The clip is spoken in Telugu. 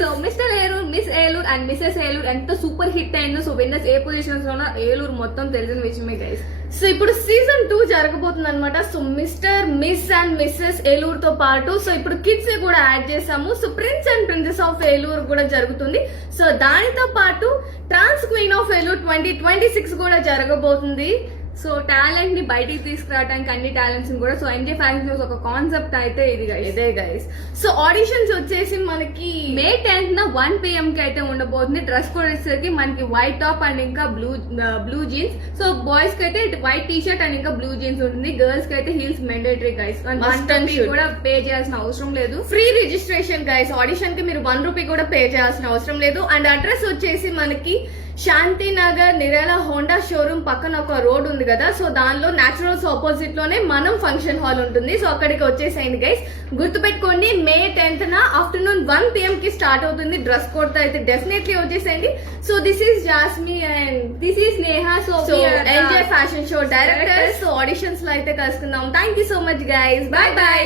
So mister Eluru, miss Eluru and Mrs Eluru ఎంత సూపర్ హిట్ అయిందో. సో విన్నర్స్ ఏ పొజిషన్స్ లో ఏలూరు మొత్తం తెలిసిన విషయమే గైస్. సో ఇప్పుడు సీజన్ 2 జరగబోతుంది అనమాట. So mister, miss and missus Eluru తో పాటు సో ఇప్పుడు కిడ్స్ కూడా యాడ్ చేసాము. So prince and princess of Eluru కూడా జరుగుతుంది. సో దానితో పాటు ట్రాన్స్ క్వీన్ ఆఫ్ ఏలూరు 2026 కూడా జరగబోతుంది. సో టాలెంట్ ని బయటికి తీసుకురావడానికి అన్ని టాలెంట్స్ కూడా. సో ఎంజే ఫ్యాషన్ షోస్ ఒక కాన్సెప్ట్ అయితే ఇదే గైస్. సో ఆడిషన్స్ వచ్చేసి మనకి మే 10th 1 PM కి అయితే ఉండబోతుంది. డ్రెస్ కోడ్ వచ్చేసరికి మనకి వైట్ టాప్ అండ్ ఇంకా బ్లూ జీన్స్. సో బాయ్స్ కి అయితే వైట్ టీ షర్ట్ అండ్ ఇంకా బ్లూ జీన్స్ ఉంటుంది. గర్ల్స్ కి అయితే హీల్స్ మెండేటరీ గైస్. కూడా పే చేయాల్సిన అవసరం లేదు. Free registration guys. ఆడిషన్ కి మీరు ₹1 కూడా పే చేయాల్సిన అవసరం లేదు. అండ్ అడ్రస్ వచ్చేసి మనకి శాంతినగర్ నిరేలా హోండా షోరూమ్ పక్కన ఒక రోడ్ ఉంది కదా. సో దానిలో న్యాచురల్స్ ఆపోజిట్ లోనే మనం ఫంక్షన్ హాల్ ఉంటుంది. సో అక్కడికి వచ్చేసేయండి గైస్. గుర్తుపెట్టుకోండి, మే 10th ఆఫ్టర్నూన్ 1 PM కి స్టార్ట్ అవుతుంది. డ్రెస్ కోడ్ తో అయితే డెఫినెట్లీ వచ్చేసేయండి. So this is Jasmi and this is Neha. So MJ fashion show directors. So auditions లో అయితే కలుసుకుందాం. Thank you so much guys. Bye by.